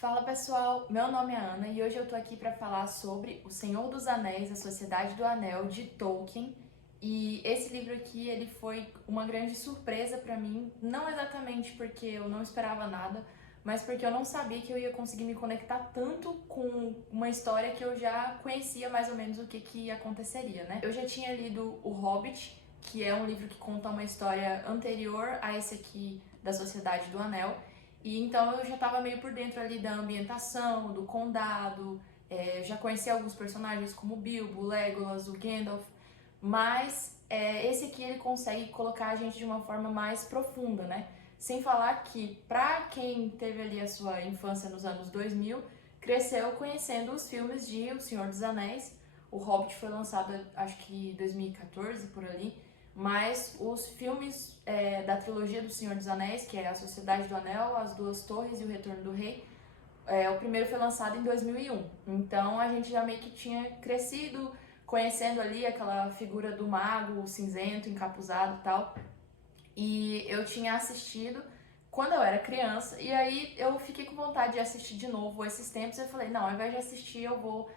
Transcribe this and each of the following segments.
Fala pessoal, meu nome é Ana e hoje eu tô aqui para falar sobre O Senhor dos Anéis, A Sociedade do Anel, de Tolkien. E esse livro aqui, ele foi uma grande surpresa para mim, não exatamente porque eu não esperava nada, mas porque eu não sabia que eu ia conseguir me conectar tanto com uma história que eu já conhecia mais ou menos o que aconteceria, né? Eu já tinha lido O Hobbit, que é um livro que conta uma história anterior a esse aqui da Sociedade do Anel, e então eu já estava meio por dentro ali da ambientação, do condado, já conheci alguns personagens como o Bilbo, o Legolas, o Gandalf, mas esse aqui ele consegue colocar a gente de uma forma mais profunda, né? Sem falar que, pra quem teve ali a sua infância nos anos 2000, cresceu conhecendo os filmes de O Senhor dos Anéis. O Hobbit foi lançado, acho que em 2014, por ali, mas os filmes da trilogia do Senhor dos Anéis, que é A Sociedade do Anel, As Duas Torres e O Retorno do Rei, o primeiro foi lançado em 2001. Então a gente já meio que tinha crescido conhecendo ali aquela figura do mago cinzento, encapuzado e tal. E eu tinha assistido quando eu era criança, e aí eu fiquei com vontade de assistir de novo esses tempos. Eu falei, não, ao invés de assistir, eu vou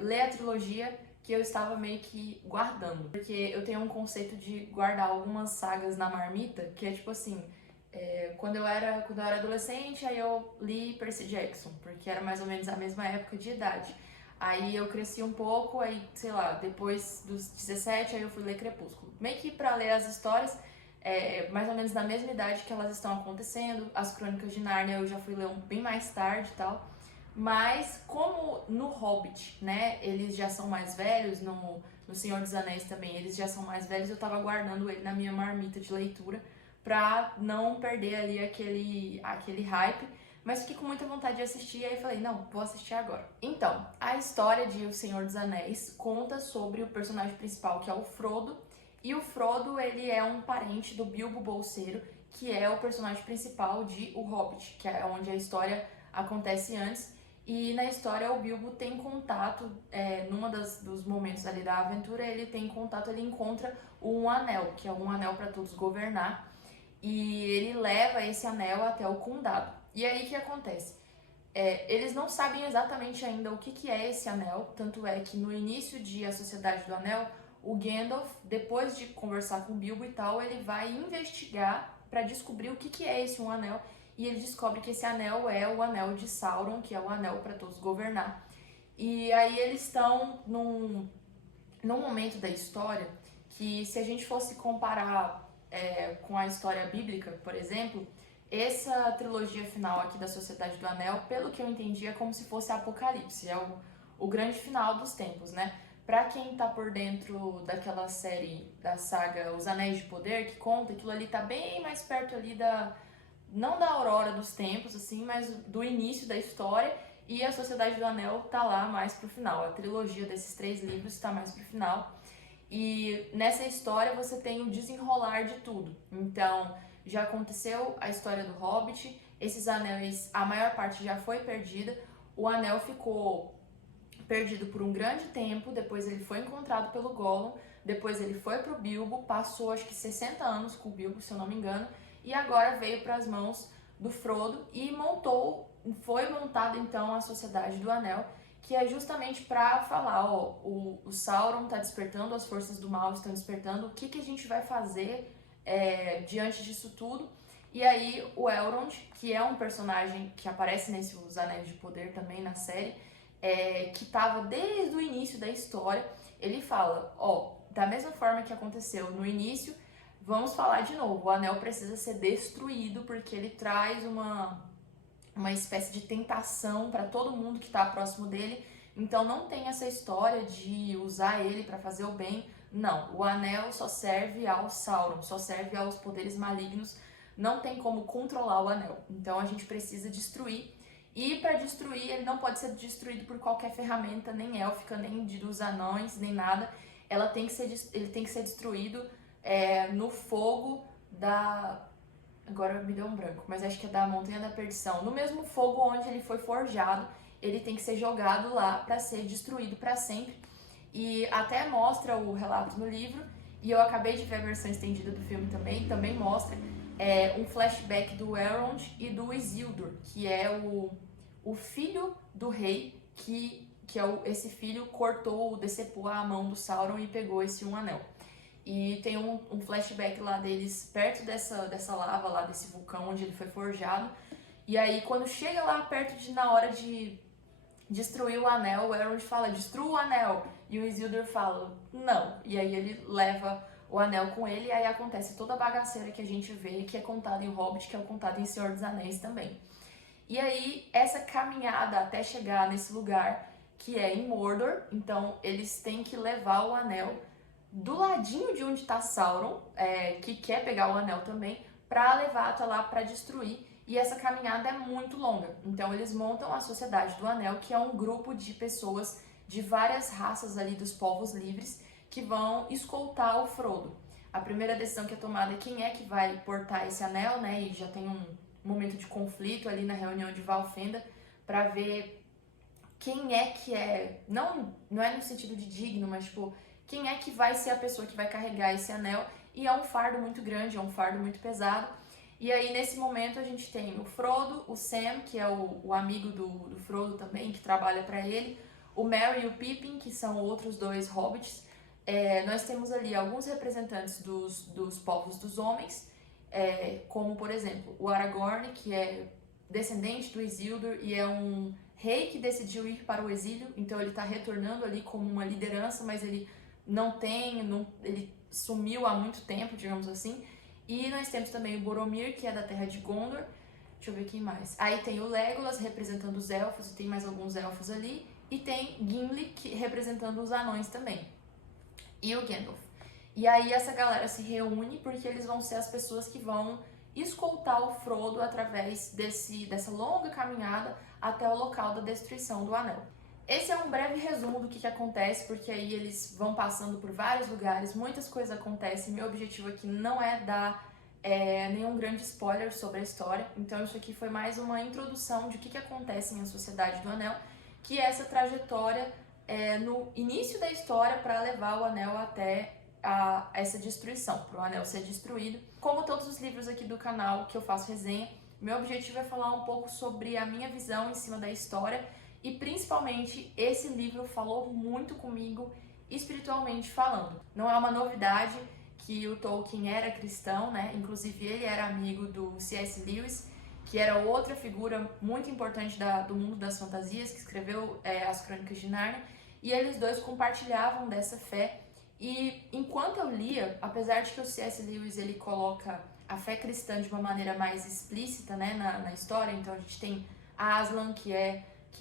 ler a trilogia que eu estava meio que guardando. Porque eu tenho um conceito de guardar algumas sagas na marmita, que é tipo assim, quando eu era adolescente, aí eu li Percy Jackson, porque era mais ou menos a mesma época de idade. Aí eu cresci um pouco, aí, sei lá, depois dos 17, aí eu fui ler Crepúsculo. Meio que pra ler as histórias, mais ou menos na mesma idade que elas estão acontecendo. As Crônicas de Nárnia eu já fui ler bem mais tarde e tal. Mas como no Hobbit, né, eles já são mais velhos, no Senhor dos Anéis também eles já são mais velhos, eu tava guardando ele na minha marmita de leitura pra não perder ali aquele hype. Mas fiquei com muita vontade de assistir, e aí falei, não, vou assistir agora. Então, a história de O Senhor dos Anéis conta sobre o personagem principal, que é o Frodo. E o Frodo, ele é um parente do Bilbo Bolseiro, que é o personagem principal de O Hobbit, que é onde a história acontece antes. E na história o Bilbo tem contato, dos momentos ali da aventura, ele tem contato, ele encontra um anel, que é um anel para todos governar, e ele leva esse anel até o condado. E aí o que acontece? Eles não sabem exatamente ainda o que é esse anel, tanto é que no início de A Sociedade do Anel, o Gandalf, depois de conversar com o Bilbo e tal, ele vai investigar para descobrir o que é esse um anel, e ele descobre que esse anel é o anel de Sauron, que é o anel para todos governar. E aí eles estão num momento da história que, se a gente fosse comparar com a história bíblica, por exemplo, essa trilogia final aqui da Sociedade do Anel, pelo que eu entendi, é como se fosse Apocalipse, é o grande final dos tempos, né? Pra quem tá por dentro daquela série, da saga Os Anéis de Poder, que conta, aquilo ali tá bem mais perto ali não da aurora dos tempos, assim, mas do início da história, e a Sociedade do Anel tá lá mais pro final. A trilogia desses 3 livros tá mais pro final. E nessa história você tem o desenrolar de tudo. Então, já aconteceu a história do Hobbit, esses anéis, a maior parte já foi perdida, o anel ficou perdido por um grande tempo, depois ele foi encontrado pelo Gollum, depois ele foi pro Bilbo, passou acho que 60 anos com o Bilbo, se eu não me engano, e agora veio para as mãos do Frodo e foi montada então a Sociedade do Anel, que é justamente para falar, ó, o Sauron tá despertando, as forças do mal estão despertando, o que a gente vai fazer diante disso tudo? E aí o Elrond, que é um personagem que aparece nesse Os Anéis de Poder também na série, que estava desde o início da história, ele fala, ó, da mesma forma que aconteceu no início, vamos falar de novo, o anel precisa ser destruído porque ele traz uma espécie de tentação para todo mundo que está próximo dele. Então não tem essa história de usar ele para fazer o bem. Não, o anel só serve ao Sauron, só serve aos poderes malignos. Não tem como controlar o anel. Então a gente precisa destruir. E para destruir, ele não pode ser destruído por qualquer ferramenta, nem élfica, nem dos anões, nem nada. Ele tem que ser destruído no fogo da... Agora me deu um branco, mas acho que é da Montanha da Perdição. No mesmo fogo onde ele foi forjado, ele tem que ser jogado lá para ser destruído para sempre. E até mostra o relato no livro, e eu acabei de ver a versão estendida do filme também mostra um flashback do Elrond e do Isildur, que é o o filho do rei, esse filho decepou a mão do Sauron e pegou esse um anel. E tem um flashback lá deles perto dessa lava lá, desse vulcão onde ele foi forjado. E aí quando chega lá perto na hora de destruir o anel, o Elrond fala, destrua o anel. E o Isildur fala, não. E aí ele leva o anel com ele e aí acontece toda a bagaceira que a gente vê, que é contada em Hobbit, que é contada em Senhor dos Anéis também. E aí, essa caminhada até chegar nesse lugar, que é em Mordor, então eles têm que levar o anel do ladinho de onde tá Sauron, que quer pegar o anel também, pra levar até lá pra destruir. E essa caminhada é muito longa. Então eles montam a Sociedade do Anel, que é um grupo de pessoas de várias raças ali dos povos livres que vão escoltar o Frodo. A primeira decisão que é tomada é quem é que vai portar esse anel, né? E já tem um momento de conflito ali na reunião de Valfenda pra ver quem é que é, não é no sentido de digno, mas tipo, quem é que vai ser a pessoa que vai carregar esse anel. E é um fardo muito grande, é um fardo muito pesado. E aí, nesse momento, a gente tem o Frodo, o Sam, que é o amigo do Frodo também, que trabalha para ele, o Merry e o Pippin, que são outros dois hobbits. Nós temos ali alguns representantes dos povos dos homens, como, por exemplo, o Aragorn, que é descendente do Isildur e é um rei que decidiu ir para o exílio, então ele está retornando ali como uma liderança, mas ele ele sumiu há muito tempo, digamos assim. E nós temos também o Boromir, que é da terra de Gondor. Deixa eu ver quem mais. Aí tem o Legolas representando os elfos, e tem mais alguns elfos ali. E tem Gimli representando os anões também. E o Gandalf. E aí essa galera se reúne porque eles vão ser as pessoas que vão escoltar o Frodo através dessa longa caminhada até o local da destruição do anel. Esse é um breve resumo do que acontece, porque aí eles vão passando por vários lugares, muitas coisas acontecem. Meu objetivo aqui não é dar nenhum grande spoiler sobre a história, então isso aqui foi mais uma introdução de o que acontece em A Sociedade do Anel, que é essa trajetória no início da história para levar o anel até essa destruição, para o anel ser destruído. Como todos os livros aqui do canal que eu faço resenha, meu objetivo é falar um pouco sobre a minha visão em cima da história. E principalmente, esse livro falou muito comigo, espiritualmente falando. Não é uma novidade que o Tolkien era cristão, né? Inclusive, ele era amigo do C.S. Lewis, que era outra figura muito importante do mundo das fantasias, que escreveu as Crônicas de Nárnia. E eles dois compartilhavam dessa fé. E enquanto eu lia, apesar de que o C.S. Lewis ele coloca a fé cristã de uma maneira mais explícita, né, na história, então a gente tem Aslan, que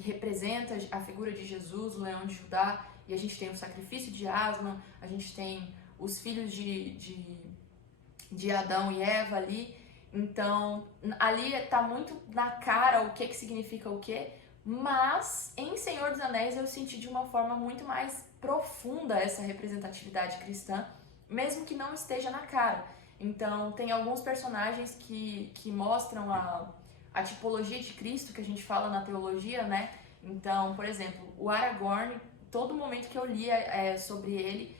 representa a figura de Jesus, o leão de Judá, e a gente tem o sacrifício de Aslan, a gente tem os filhos de Adão e Eva ali. Então, ali tá muito na cara o que significa o quê, mas em Senhor dos Anéis eu senti de uma forma muito mais profunda essa representatividade cristã, mesmo que não esteja na cara. Então, tem alguns personagens que mostram a tipologia de Cristo que a gente fala na teologia, né? Então, por exemplo, o Aragorn, todo momento que eu lia sobre ele,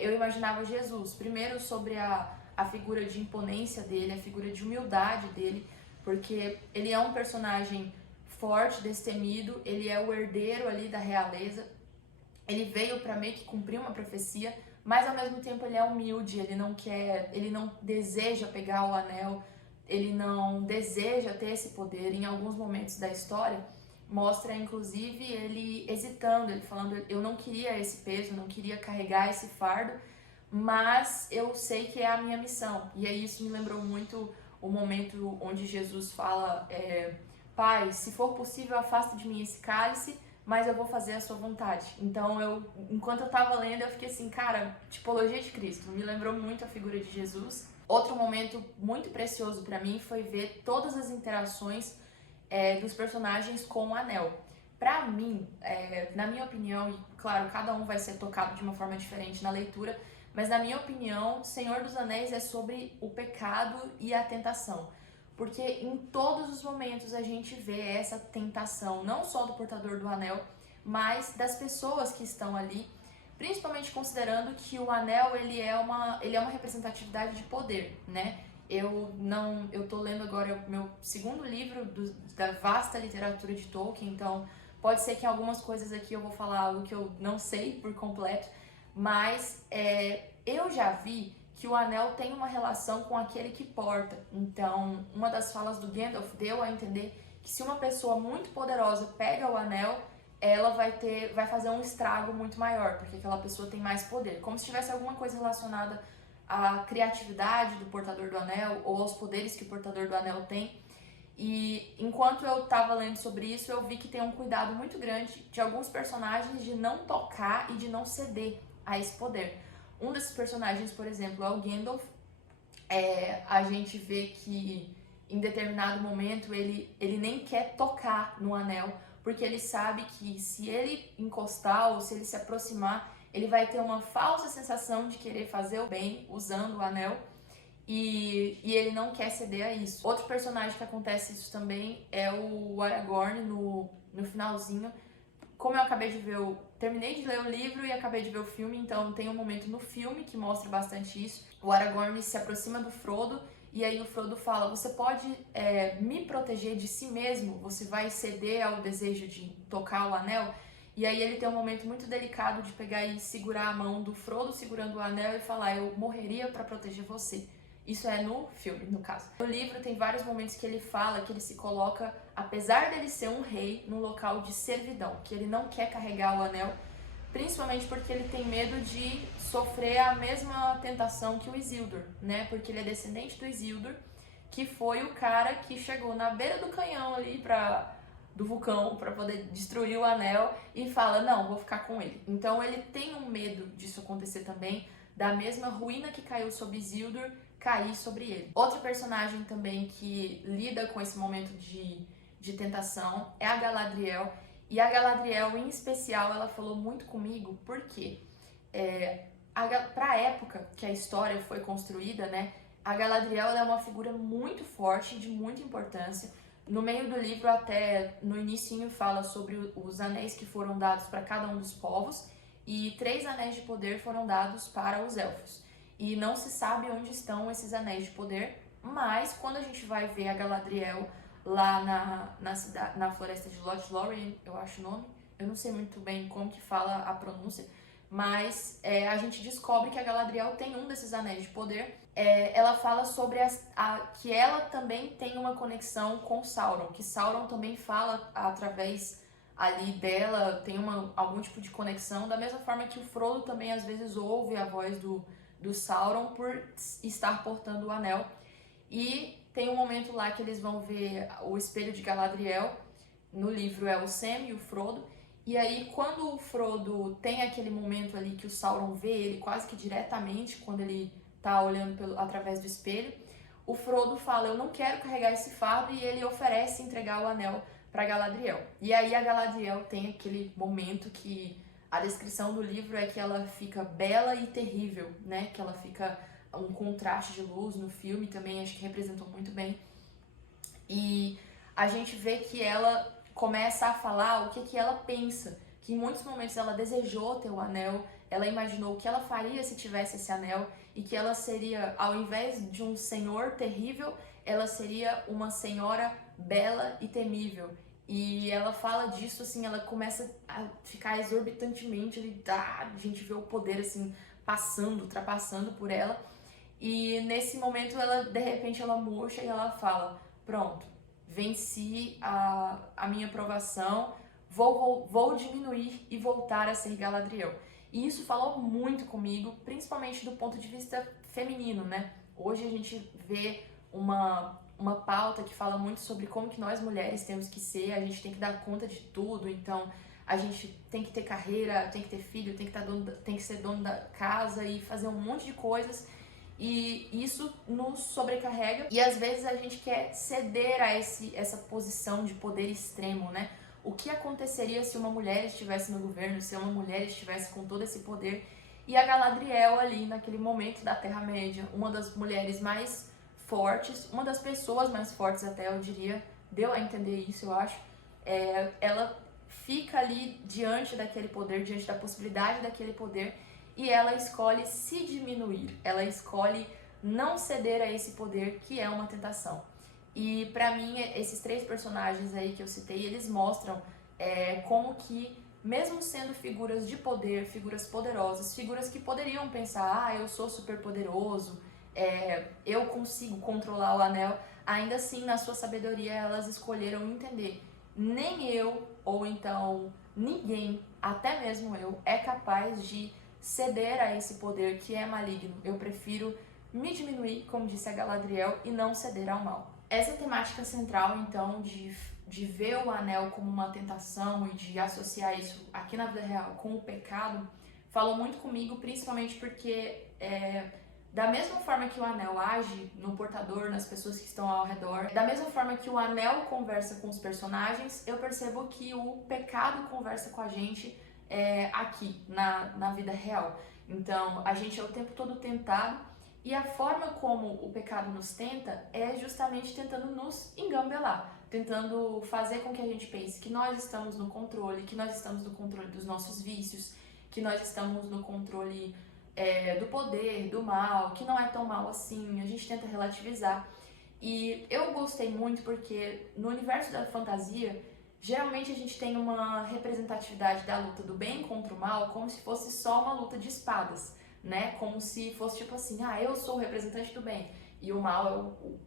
eu imaginava Jesus. Primeiro sobre a figura de imponência dele, a figura de humildade dele, porque ele é um personagem forte, destemido, ele é o herdeiro ali da realeza, ele veio para meio que cumprir uma profecia, mas ao mesmo tempo ele é humilde, ele não deseja pegar o anel, ele não deseja ter esse poder. Em alguns momentos da história, mostra inclusive ele hesitando, ele falando, eu não queria esse peso, eu não queria carregar esse fardo, mas eu sei que é a minha missão. E aí isso me lembrou muito o momento onde Jesus fala, Pai, se for possível, afasta de mim esse cálice, mas eu vou fazer a sua vontade. Então, enquanto eu tava lendo, eu fiquei assim, cara, tipologia de Cristo, me lembrou muito a figura de Jesus. Outro momento muito precioso pra mim foi ver todas as interações dos personagens com o anel. Pra mim, na minha opinião, e claro, cada um vai ser tocado de uma forma diferente na leitura, mas na minha opinião, Senhor dos Anéis é sobre o pecado e a tentação. Porque em todos os momentos a gente vê essa tentação, não só do portador do anel, mas das pessoas que estão ali, principalmente considerando que o anel ele é uma representatividade de poder, né? Eu tô lendo agora o meu segundo livro da vasta literatura de Tolkien, então pode ser que em algumas coisas aqui eu vou falar algo que eu não sei por completo, mas eu já vi que o anel tem uma relação com aquele que porta. Então, uma das falas do Gandalf deu a entender que se uma pessoa muito poderosa pega o anel, ela vai fazer um estrago muito maior, porque aquela pessoa tem mais poder. Como se tivesse alguma coisa relacionada à criatividade do portador do anel ou aos poderes que o portador do anel tem. E enquanto eu estava lendo sobre isso, eu vi que tem um cuidado muito grande de alguns personagens de não tocar e de não ceder a esse poder. Um desses personagens, por exemplo, é o Gandalf. A gente vê que em determinado momento ele nem quer tocar no anel, porque ele sabe que se ele encostar ou se ele se aproximar, ele vai ter uma falsa sensação de querer fazer o bem usando o anel. E ele não quer ceder a isso. Outro personagem que acontece isso também é o Aragorn no finalzinho. Como eu acabei de ver, terminei de ler o livro e acabei de ver o filme, então tem um momento no filme que mostra bastante isso. O Aragorn se aproxima do Frodo e aí o Frodo fala: você pode me proteger de si mesmo? Você vai ceder ao desejo de tocar o anel? E aí ele tem um momento muito delicado de pegar e segurar a mão do Frodo segurando o anel e falar: eu morreria para proteger você. Isso é no filme, no caso. No livro tem vários momentos que ele fala que ele se coloca, apesar dele ser um rei, num local de servidão, que ele não quer carregar o anel, principalmente porque ele tem medo de sofrer a mesma tentação que o Isildur, né? Porque ele é descendente do Isildur, que foi o cara que chegou na beira do canhão ali do vulcão para poder destruir o anel e fala: não, vou ficar com ele. Então ele tem um medo disso acontecer também, da mesma ruína que caiu sobre Isildur cair sobre ele. Outro personagem também que lida com esse momento de tentação é a Galadriel. E a Galadriel, em especial, ela falou muito comigo porque para a época que a história foi construída, né, a Galadriel ela é uma figura muito forte, de muita importância. No meio do livro, até no inicinho, fala sobre os anéis que foram dados para cada um dos povos, e 3 anéis de poder foram dados para os elfos. E não se sabe onde estão esses anéis de poder, mas quando a gente vai ver a Galadriel lá na floresta de Lothlórien, eu acho o nome, eu não sei muito bem como que fala a pronúncia, mas a gente descobre que a Galadriel tem um desses anéis de poder. Ela fala sobre que ela também tem uma conexão com Sauron, que Sauron também fala através ali dela, tem algum tipo de conexão, da mesma forma que o Frodo também às vezes ouve a voz do Sauron por estar portando o anel. E tem um momento lá que eles vão ver o espelho de Galadriel. No livro é o Sam e o Frodo. E aí quando o Frodo tem aquele momento ali que o Sauron vê ele quase que diretamente, quando ele tá olhando através do espelho, o Frodo fala: eu não quero carregar esse fardo, e ele oferece entregar o anel para Galadriel. E aí a Galadriel tem aquele momento que a descrição do livro é que ela fica bela e terrível, né? Que ela fica um contraste de luz. No filme também acho que representou muito bem. E a gente vê que ela começa a falar o que ela pensa, que em muitos momentos ela desejou ter o anel, ela imaginou o que ela faria se tivesse esse anel, e que ela seria, ao invés de um senhor terrível, ela seria uma senhora bela e temível. E ela fala disso, assim, ela começa a ficar exorbitantemente, a gente vê o poder, assim, ultrapassando por ela. E nesse momento, de repente, ela murcha e ela fala: pronto, venci a minha provação, vou diminuir e voltar a ser Galadriel. E isso falou muito comigo, principalmente do ponto de vista feminino, né? Hoje a gente vê uma pauta que fala muito sobre como que nós mulheres temos que ser, a gente tem que dar conta de tudo, então a gente tem que ter carreira, tem que ter filho, tem que ser dono da casa e fazer um monte de coisas, e isso nos sobrecarrega, e às vezes a gente quer ceder a essa posição de poder extremo, né? O que aconteceria se uma mulher estivesse no governo, se uma mulher estivesse com todo esse poder? E a Galadriel ali, naquele momento da Terra-média, uma das mulheres mais fortes, uma das pessoas mais fortes até, eu diria, deu a entender isso, eu acho. Ela fica ali diante daquele poder, diante da possibilidade daquele poder, e ela escolhe se diminuir, ela escolhe não ceder a esse poder que é uma tentação. E pra mim, esses 3 personagens aí que eu citei, eles mostram como que, mesmo sendo figuras de poder, figuras poderosas, figuras que poderiam pensar, eu sou super poderoso, eu consigo controlar o anel, ainda assim, na sua sabedoria, elas escolheram entender, nem eu, ou então ninguém, até mesmo eu, é capaz de ceder a esse poder que é maligno. Eu prefiro me diminuir, como disse a Galadriel, e não ceder ao mal. Essa temática central, então, de ver o anel como uma tentação e de associar isso aqui na vida real com o pecado, falou muito comigo, principalmente porque da mesma forma que o anel age no portador, nas pessoas que estão ao redor, da mesma forma que o anel conversa com os personagens, eu percebo que o pecado conversa com a gente aqui, na vida real. Então, a gente é o tempo todo tentado, e a forma como o pecado nos tenta é justamente tentando nos engambelar, tentando fazer com que a gente pense que nós estamos no controle, que nós estamos no controle dos nossos vícios, que nós estamos no controle do poder, do mal, que não é tão mal assim, a gente tenta relativizar. E eu gostei muito porque no universo da fantasia, geralmente a gente tem uma representatividade da luta do bem contra o mal como se fosse só uma luta de espadas, né? Como se fosse tipo assim, eu sou o representante do bem e o mal é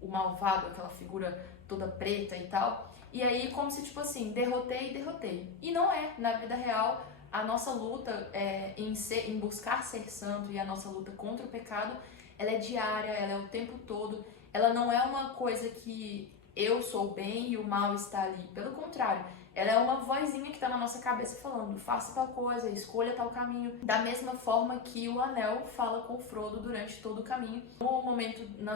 o malvado, aquela figura toda preta e tal. E aí como se tipo assim, derrotei. E não é, na vida real, a nossa luta em buscar ser santo, e a nossa luta contra o pecado, ela é diária, ela é o tempo todo. Ela não é uma coisa que eu sou bem e o mal está ali. Pelo contrário, ela é uma vozinha que está na nossa cabeça falando, faça tal coisa, escolha tal caminho. Da mesma forma que o anel fala com o Frodo durante todo o caminho.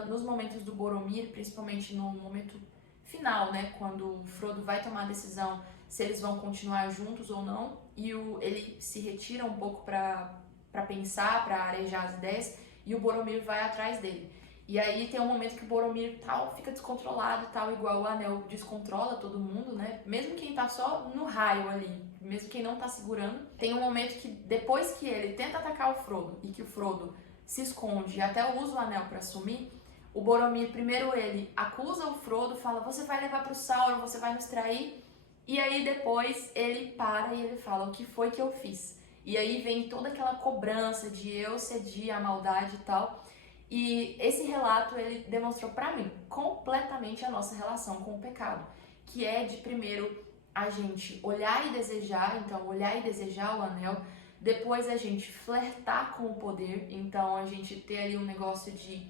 Nos momentos do Boromir, principalmente no momento final, né, quando o Frodo vai tomar a decisão se eles vão continuar juntos ou não, e ele se retira um pouco para pensar, para arejar as ideias, e o Boromir vai atrás dele. E aí tem um momento que o Boromir fica descontrolado, igual o anel descontrola todo mundo, né? Mesmo quem tá só no raio ali, mesmo quem não tá segurando. Tem um momento que depois que ele tenta atacar o Frodo e que o Frodo se esconde e até usa o anel para sumir, o Boromir, primeiro ele acusa o Frodo, fala, você vai levar pro Sauron, você vai nos trair. E aí depois ele para e ele fala, o que foi que eu fiz? E aí vem toda aquela cobrança de eu cedi à maldade e tal. E esse relato, ele demonstrou pra mim completamente a nossa relação com o pecado, que é de primeiro a gente olhar e desejar, então olhar e desejar o anel, depois a gente flertar com o poder, então a gente ter ali um negócio de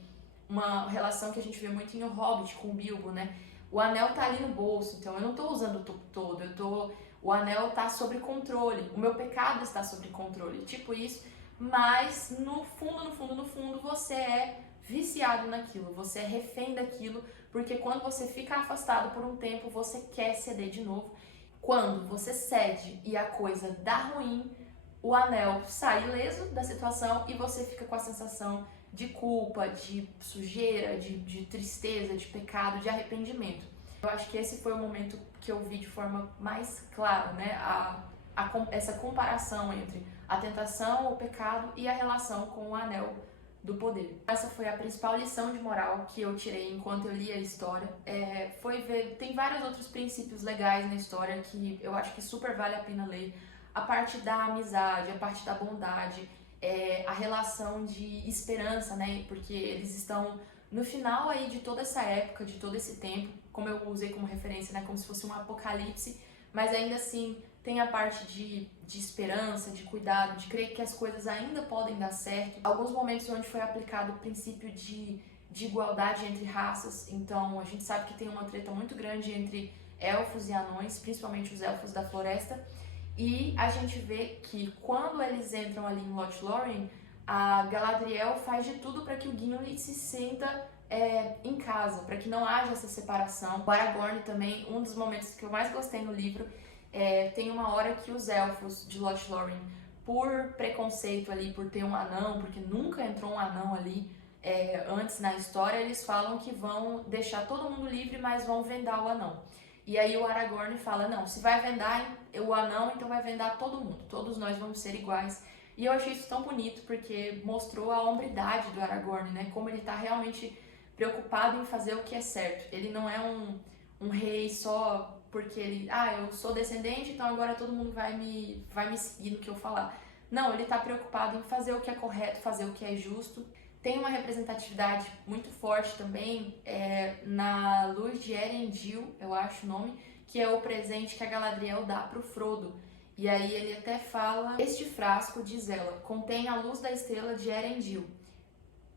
uma relação que a gente vê muito em O Hobbit com o Bilbo, né? O anel tá ali no bolso, então eu não tô usando o tempo todo, o anel tá sob controle, o meu pecado está sob controle, tipo isso. Mas no fundo, você é viciado naquilo, você é refém daquilo, porque quando você fica afastado por um tempo, você quer ceder de novo. Quando você cede e a coisa dá ruim, o anel sai ileso da situação e você fica com a sensação de culpa, de sujeira, de tristeza, de pecado, de arrependimento. Eu acho que esse foi o momento que eu vi de forma mais clara, né? Essa comparação entre a tentação, o pecado e a relação com o anel do poder. Essa foi a principal lição de moral que eu tirei enquanto eu li a história. Tem vários outros princípios legais na história que eu acho que super vale a pena ler. A parte da amizade, a parte da bondade, a relação de esperança, né? Porque eles estão no final aí de toda essa época, de todo esse tempo, como eu usei como referência, né? Como se fosse um apocalipse, mas ainda assim tem a parte de esperança, de cuidado, de crer que as coisas ainda podem dar certo. Alguns momentos onde foi aplicado o princípio de igualdade entre raças, então a gente sabe que tem uma treta muito grande entre elfos e anões, principalmente os elfos da floresta, e a gente vê que quando eles entram ali em Lothlórien, a Galadriel faz de tudo para que o Gimli se sinta em casa, para que não haja essa separação. O Aragorn também, um dos momentos que eu mais gostei no livro, tem uma hora que os elfos de Lothlórien, por preconceito ali, por ter um anão, porque nunca entrou um anão ali antes na história, eles falam que vão deixar todo mundo livre, mas vão vendar o anão. E aí o Aragorn fala, não, se vai vendar o anão, então vai vendar todo mundo, todos nós vamos ser iguais. E eu achei isso tão bonito porque mostrou a hombridade do Aragorn, né? Como ele tá realmente preocupado em fazer o que é certo. Ele não é um rei só porque ele, eu sou descendente, então agora todo mundo vai me seguir no que eu falar. Não, ele tá preocupado em fazer o que é correto, fazer o que é justo. Tem uma representatividade muito forte também na luz de Elendil, eu acho o nome, que é o presente que a Galadriel dá pro Frodo. E aí ele até fala: este frasco, diz ela, contém a luz da estrela de Elendil,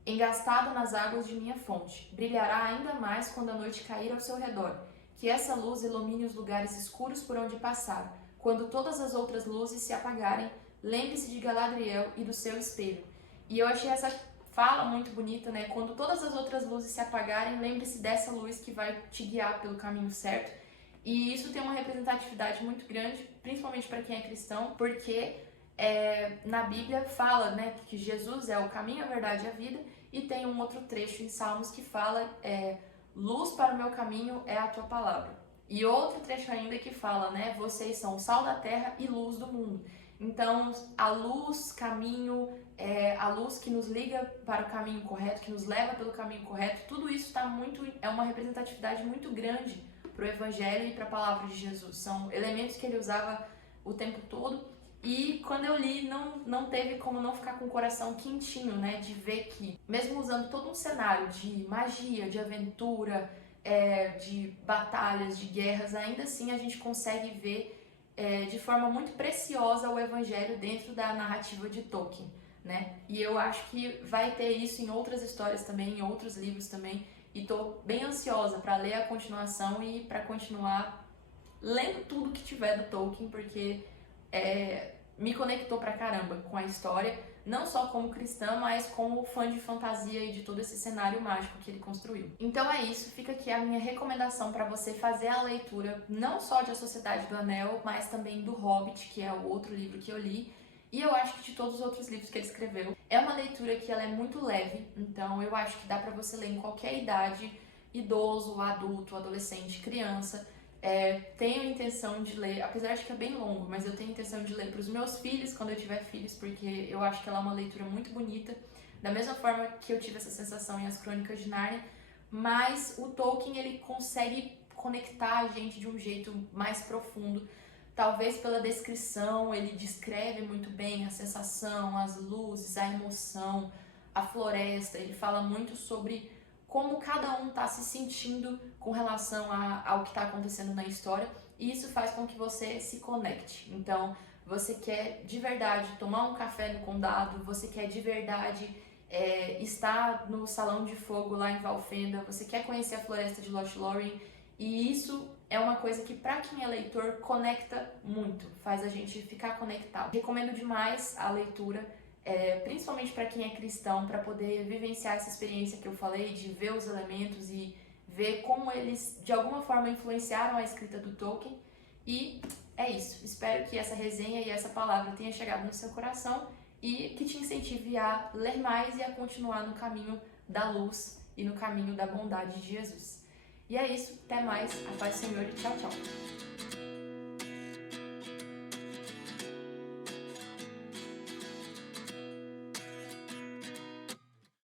engastado nas águas de minha fonte. Brilhará ainda mais quando a noite cair ao seu redor. Que essa luz ilumine os lugares escuros por onde passar. Quando todas as outras luzes se apagarem, lembre-se de Galadriel e do seu espelho. E eu achei essa fala muito bonita, né? Quando todas as outras luzes se apagarem, lembre-se dessa luz que vai te guiar pelo caminho certo. E isso tem uma representatividade muito grande, principalmente para quem é cristão, porque na Bíblia fala, né, que Jesus é o caminho, a verdade e a vida, e tem um outro trecho em Salmos que fala luz para o meu caminho é a tua palavra. E outro trecho ainda que fala, né, vocês são o sal da terra e luz do mundo. Então, a luz, caminho, a luz que nos liga para o caminho correto, que nos leva pelo caminho correto, tudo isso é uma representatividade muito grande para o Evangelho e para a palavra de Jesus. São elementos que ele usava o tempo todo. E quando eu li, não teve como não ficar com o coração quentinho, né? De ver que, mesmo usando todo um cenário de magia, de aventura, de batalhas, de guerras, ainda assim a gente consegue ver de forma muito preciosa o Evangelho dentro da narrativa de Tolkien, né? E eu acho que vai ter isso em outras histórias também, em outros livros também. E tô bem ansiosa para ler a continuação e para continuar lendo tudo que tiver do Tolkien, porque me conectou pra caramba com a história, não só como cristã, mas como fã de fantasia e de todo esse cenário mágico que ele construiu. Então é isso, fica aqui a minha recomendação para você fazer a leitura não só de A Sociedade do Anel, mas também do Hobbit, que é o outro livro que eu li, e eu acho que de todos os outros livros que ele escreveu. É uma leitura que ela é muito leve, então eu acho que dá para você ler em qualquer idade, idoso, adulto, adolescente, criança. Tenho intenção de ler, apesar de que é bem longo, mas eu tenho intenção de ler para os meus filhos quando eu tiver filhos, porque eu acho que ela é uma leitura muito bonita, da mesma forma que eu tive essa sensação em As Crônicas de Nárnia, mas o Tolkien ele consegue conectar a gente de um jeito mais profundo, talvez pela descrição, ele descreve muito bem a sensação, as luzes, a emoção, a floresta, ele fala muito sobre como cada um está se sentindo com relação ao que está acontecendo na história, e isso faz com que você se conecte. Então, você quer de verdade tomar um café no condado, você quer de verdade estar no Salão de Fogo lá em Valfenda, você quer conhecer a floresta de Lothlórien, e isso é uma coisa que, para quem é leitor, conecta muito, faz a gente ficar conectado. Recomendo demais a leitura, principalmente para quem é cristão, para poder vivenciar essa experiência que eu falei, de ver os elementos e ver como eles, de alguma forma, influenciaram a escrita do Tolkien. E é isso. Espero que essa resenha e essa palavra tenha chegado no seu coração e que te incentive a ler mais e a continuar no caminho da luz e no caminho da bondade de Jesus. E é isso. Até mais. A paz do Senhor e tchau, tchau.